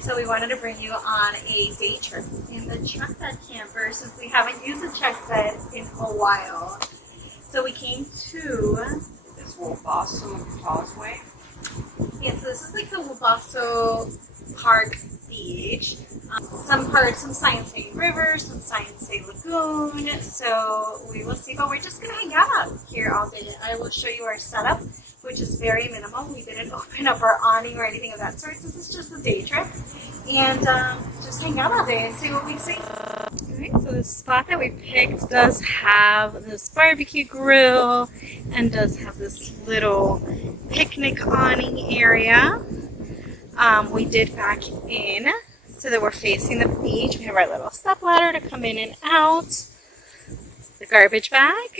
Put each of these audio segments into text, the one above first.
So we wanted to bring you on a day trip in the truck bed camper since we haven't used the truck bed in a while. So we came to this Wabasso Causeway. Yeah, so this is like the Wabasso Park beach. Some signs say river, some signs say lagoon. So we will see, but we're just gonna hang out here all day. I will show you our setup, which is very minimal. We didn't open up our awning or anything of that sort. This is just a day trip, and just hang out all day and see what we see. Okay, so the spot that we picked does have this barbecue grill and does have this little picnic awning area. We did back in so that we're facing the beach. We have our little step ladder to come in and out. The garbage bag.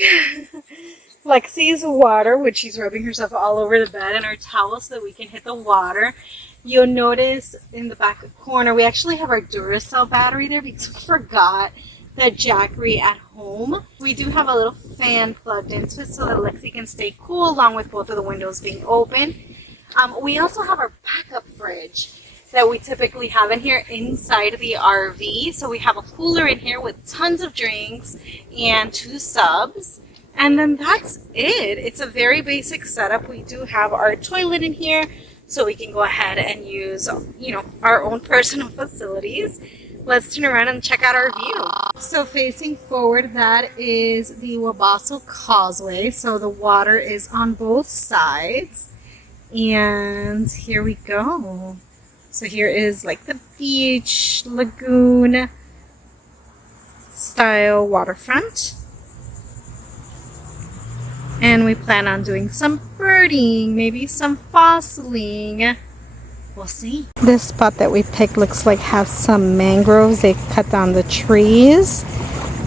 Lexi's water, which she's rubbing herself all over the bed, and our towel so that we can hit the water. You'll notice in the back corner we actually have our Duracell battery there because we forgot the Jackery at home. We do have a little fan plugged into it so that Lexi can stay cool along with both of the windows being open. We also have our backup fridge that we typically have in here inside the RV. So we have a cooler in here with tons of drinks and 2 subs. And then that's it. It's a very basic setup. We do have our toilet in here so we can go ahead and use, our own personal facilities. Let's turn around and check out our view. So facing forward, that is the Wabasso Causeway. So the water is on both sides. And here we go. So here is like the beach, lagoon style waterfront. And we plan on doing some birding, maybe some fossiling. We'll see. This spot that we picked looks like has some mangroves. They cut down the trees,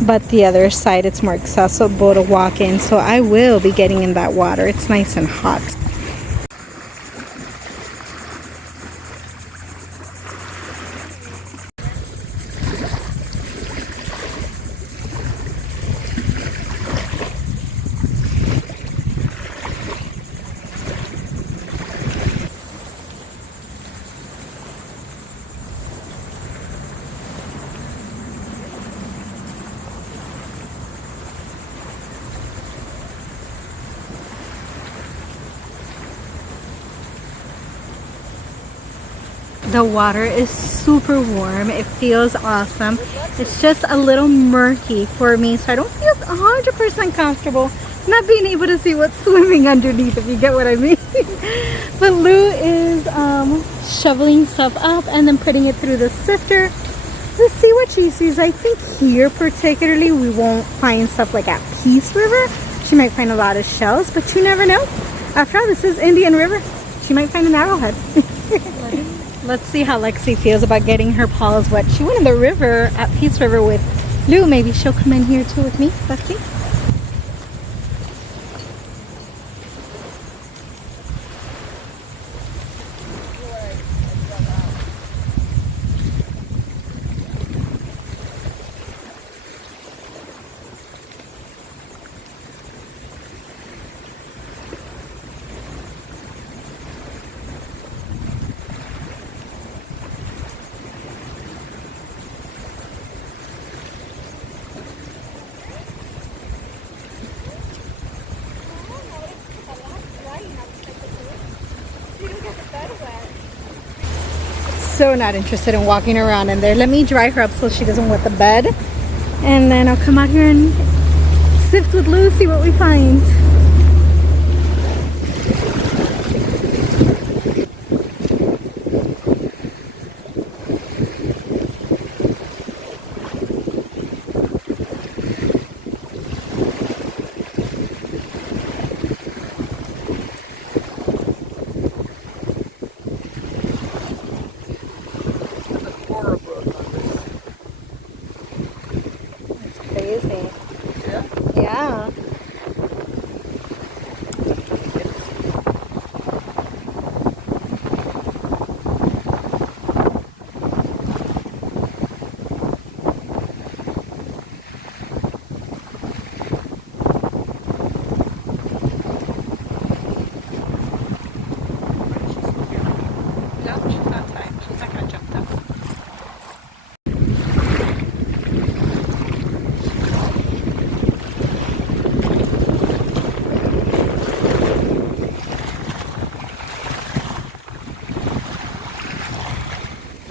but the other side it's more accessible to walk in. So I will be getting in that water. It's nice and hot. The water is super warm. It feels awesome. It's just a little murky for me, so I don't feel 100% comfortable not being able to see what's swimming underneath, if you get what I mean. But Lou is shoveling stuff up and then putting it through the sifter. Let's see what she sees. I think here particularly we won't find stuff like at Peace River. She might find a lot of shells, but you never know. After all, this is Indian River. She might find an arrowhead. Let's see how Lexi feels about getting her paws wet. She went in the river at Peace River with Lou. Maybe she'll come in here too with me. Let's see. So not interested in walking around in there. Let me dry her up so she doesn't wet the bed, and then I'll come out here and sift with Lou, see what we find. Corner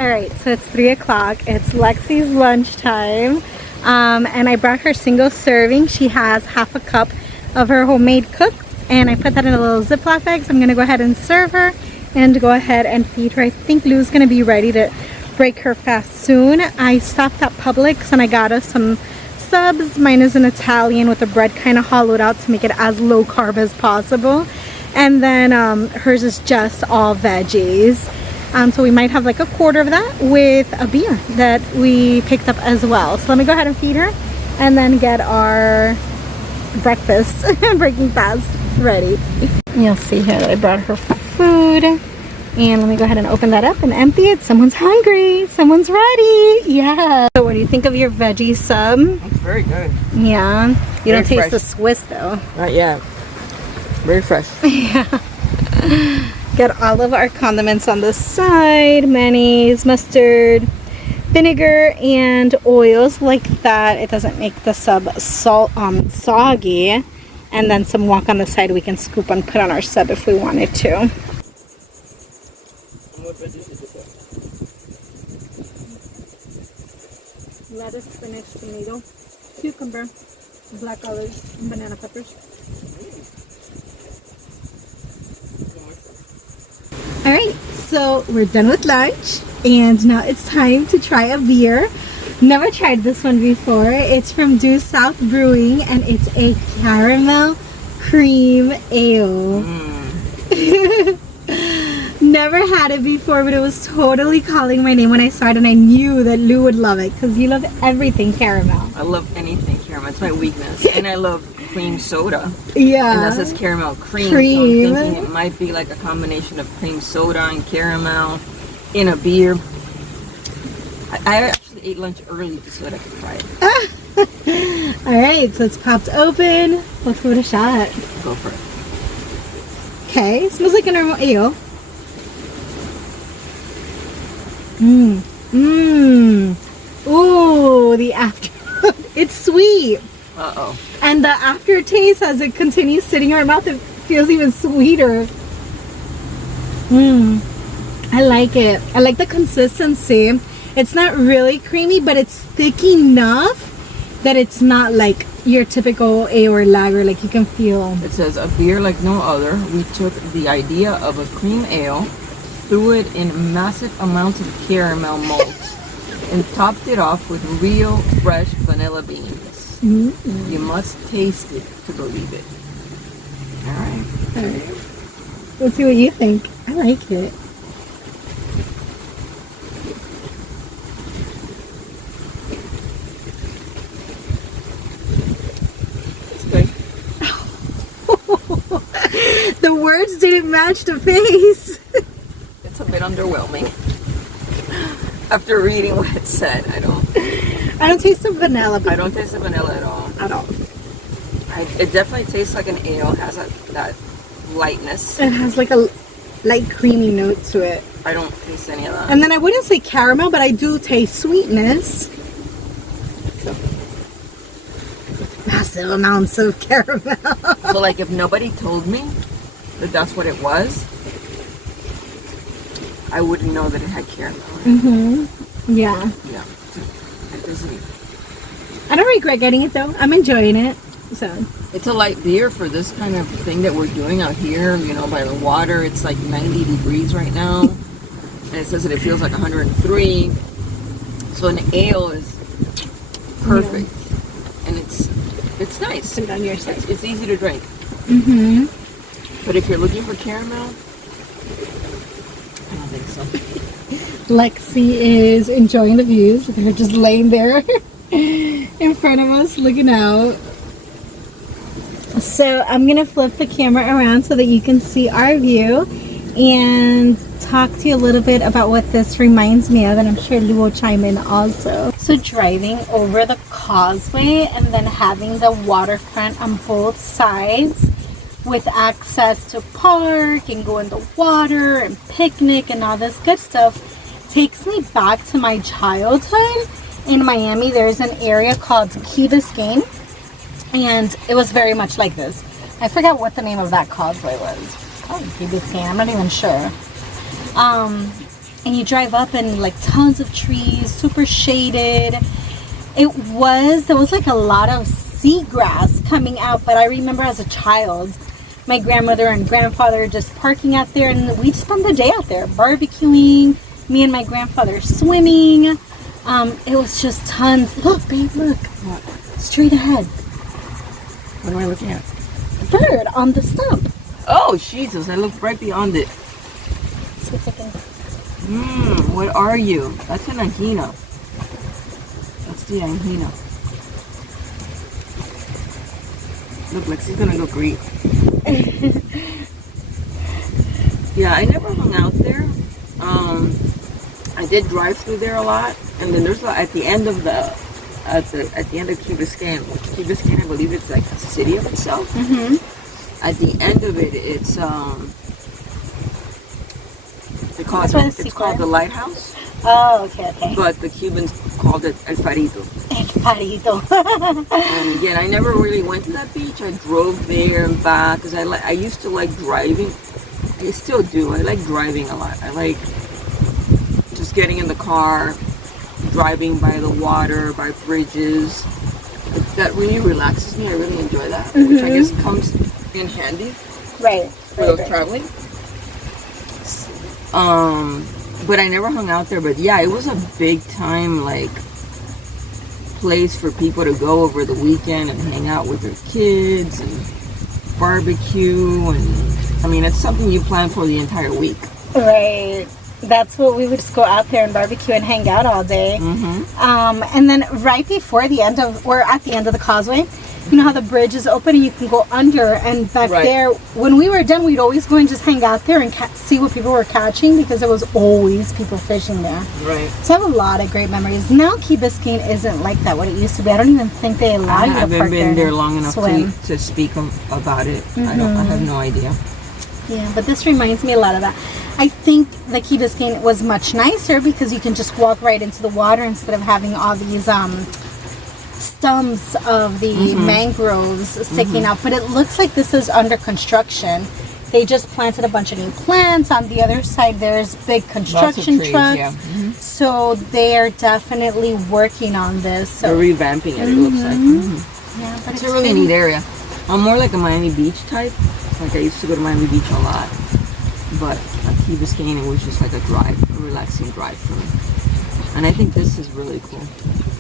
Alright, so it's 3 o'clock. It's Lexi's lunchtime. And I brought her single serving. She has half a cup of her homemade cooked. And I put that in a little Ziploc bag. So I'm going to go ahead and serve her and go ahead and feed her. I think Lou's going to be ready to break her fast soon. I stopped at Publix and I got us some subs. Mine is an Italian with the bread kind of hollowed out to make it as low carb as possible. And then hers is just all veggies. So we might have like a quarter of that with a beer that we picked up as well. So let me go ahead and feed her and then get our breakfast breaking fast ready. You'll see here that I brought her food. And let me go ahead and open that up and empty it. Someone's hungry. Someone's ready. Yeah. So what do you think of your veggie sub? It's very good. Yeah. You don't taste fresh. the Swiss though. Not yet. Very fresh. Yeah. Get all of our condiments on the side. Mayonnaise, mustard, vinegar, and oils like that. It doesn't make the sub soggy. And then some wok on the side we can scoop and put on our sub if we wanted to. Lettuce, spinach, tomato, cucumber, black olives, and banana peppers. Alright, so we're done with lunch and now it's time to try a beer. Never tried this one before. It's from Due South Brewing and it's a caramel cream ale. Never had it before, but it was totally calling my name when I saw it, and I knew that Lou would love it because you love everything caramel. I love anything caramel. It's my weakness. And I love cream soda. Yeah. And that says caramel cream. So I'm thinking it might be like a combination of cream soda and caramel in a beer. I actually ate lunch early so that I could try it. Alright, so it's popped open. Let's give it a shot. Go for it. Okay, smells like a normal ale. Ooh, the after. It's sweet. Uh-oh. And the aftertaste, as it continues sitting in our mouth, it feels even sweeter. I like it. I like the consistency. It's not really creamy, but it's thick enough that it's not like your typical ale or lager. Like you can feel. It says a beer like no other. We took the idea of a cream ale, threw it in massive amounts of caramel malt, and topped it off with real fresh vanilla beans. You must taste it to believe it. Alright. Let's see what you think. I like it. It's good. The words didn't match the face. It's a bit underwhelming. After reading what it said, I don't taste the vanilla. I don't taste the vanilla at all. At all. It definitely tastes like an ale. It has that lightness. It has like a light creamy note to it. I don't taste any of that. And then I wouldn't say caramel, but I do taste sweetness. So, massive amounts of caramel. So like if nobody told me that that's what it was, I wouldn't know that it had caramel. Yeah. Yeah. It doesn't. I don't regret getting it though. I'm enjoying it. So It's a light beer for this kind of thing that we're doing out here, you know, by the water. It's like 90 degrees right now. And it says that it feels like 103. So an ale is perfect. Yeah. And it's nice. Put it on your side. It's easy to drink. But if you're looking for caramel, I don't think so. Lexi is enjoying the views. They're just laying there in front of us looking out. So I'm going to flip the camera around so that you can see our view and talk to you a little bit about what this reminds me of, and I'm sure Lou will chime in also. So driving over the causeway and then having the waterfront on both sides with access to park and go in the water and picnic and all this good stuff takes me back to my childhood. In Miami, there's an area called Key Biscayne, and it was very much like this. I forgot what the name of that causeway was. Probably Key Biscayne, I'm not even sure. and you drive up and like tons of trees, super shaded. There was like a lot of seagrass coming out, but I remember as a child, my grandmother and grandfather just parking out there, and we'd spend the day out there barbecuing, me and my grandfather swimming. It was just tons. Look, babe, look. What? Straight ahead. What am I looking at? The bird on the stump. Oh, Jesus, I looked right beyond it. Let's see if I can... What are you? That's an angina. That's the angina. Look, Lexi's gonna go greet. Yeah, I never hung out there. I did drive through there a lot, and then there's at the end of at the end of Key Biscayne, which Key Biscayne, I believe it's like a city of itself. At the end of it, it's it's called the Lighthouse. Oh, okay. But the Cubans called it El Farito. El Farito. And again, I never really went to that beach. I drove there and back because I used to like driving. I still do. I like driving a lot. I like just getting in the car, driving by the water, by bridges. That really relaxes me. I really enjoy that, which I guess comes in handy for those traveling. But I never hung out there. But yeah, it was a big time like place for people to go over the weekend and hang out with their kids and barbecue, and I mean it's something you plan for the entire week. Right. That's what we would just go out there and barbecue and hang out all day. And then right before the end of, or at the end of the causeway, you know how the bridge is open and you can go under, and back there, when we were done, we'd always go and just hang out there and see what people were catching, because there was always people fishing there. Right. So I have a lot of great memories. Now Key Biscayne isn't like that, what it used to be. I don't even think they allow you to park there. I haven't been there long enough to speak about it. I have no idea. Yeah, but this reminds me a lot of that. I think the Key Biscayne was much nicer because you can just walk right into the water instead of having all these stumps of the mangroves sticking out. But it looks like this is under construction. They just planted a bunch of new plants. On the other side, there's big construction trucks. Yeah. So they're definitely working on this. So they're revamping it, it looks like. Yeah, but it's a really neat area. I'm more like a Miami Beach type. Like I used to go to Miami Beach a lot. But at Key Biscayne, it was just like a relaxing drive for me. And I think this is really cool.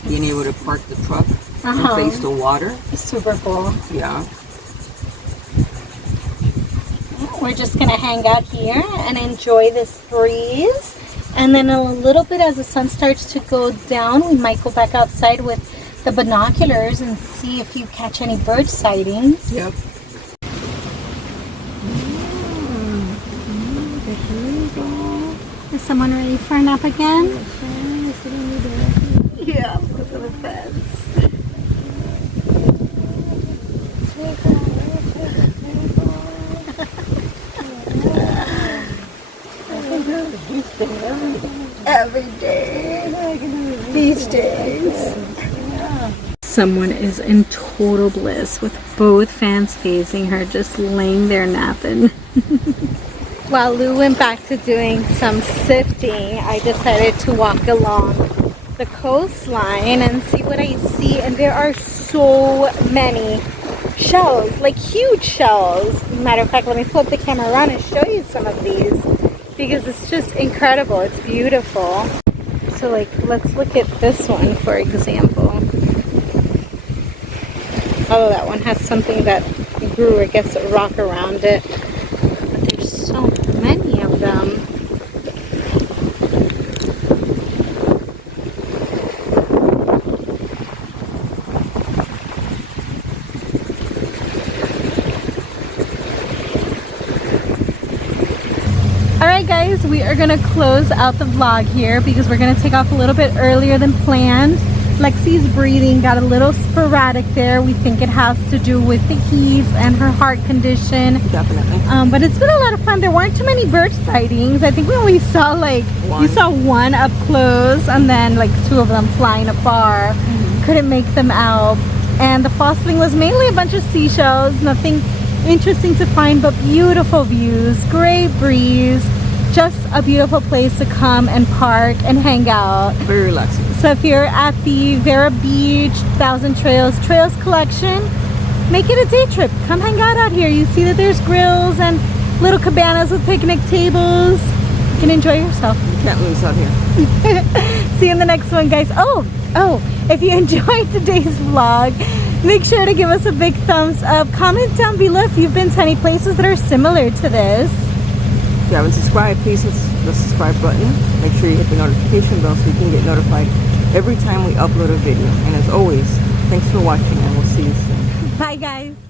Being able to park the truck and face the water. It's super cool. Yeah. We're just going to hang out here and enjoy this breeze. And then a little bit as the sun starts to go down, we might go back outside with the binoculars and see if you catch any bird sightings. Yep. Is someone ready for a nap again? Yeah, look at the fence. Every day. Beach days. Someone is in total bliss with both fans facing her, just laying there napping. While Lou went back to doing some sifting, I decided to walk along the coastline and see what I see. And there are so many shells, like huge shells. Matter of fact, let me flip the camera around and show you some of these, because it's just incredible. It's beautiful. So like, let's look at this one, for example. Oh, that one has something that grew, I guess, a rock around it. But there's so many of them. Alright guys, we are going to close out the vlog here because we're going to take off a little bit earlier than planned. Lexi's breathing got a little sporadic there. We think it has to do with the heat and her heart condition. Definitely. But it's been a lot of fun. There weren't too many bird sightings. I think we only saw like, we saw one up close and then like two of them flying afar. Couldn't make them out. And the fossiling was mainly a bunch of seashells. Nothing interesting to find, but beautiful views, great breeze. just a beautiful place to come and park and hang out. Very relaxing. So if you're at the Vera Beach Thousand Trails collection, make it a day trip. Come hang out here. You see that there's grills and little cabanas with picnic tables. You can enjoy yourself. You can't lose out here. See you in the next one, guys. Oh, if you enjoyed today's vlog, make sure to give us a big thumbs up. Comment down below if you've been to any places that are similar to this. If you haven't subscribed, please hit the subscribe button. Make sure you hit the notification bell so you can get notified every time we upload a video. And as always, thanks for watching and we'll see you soon. Bye, guys.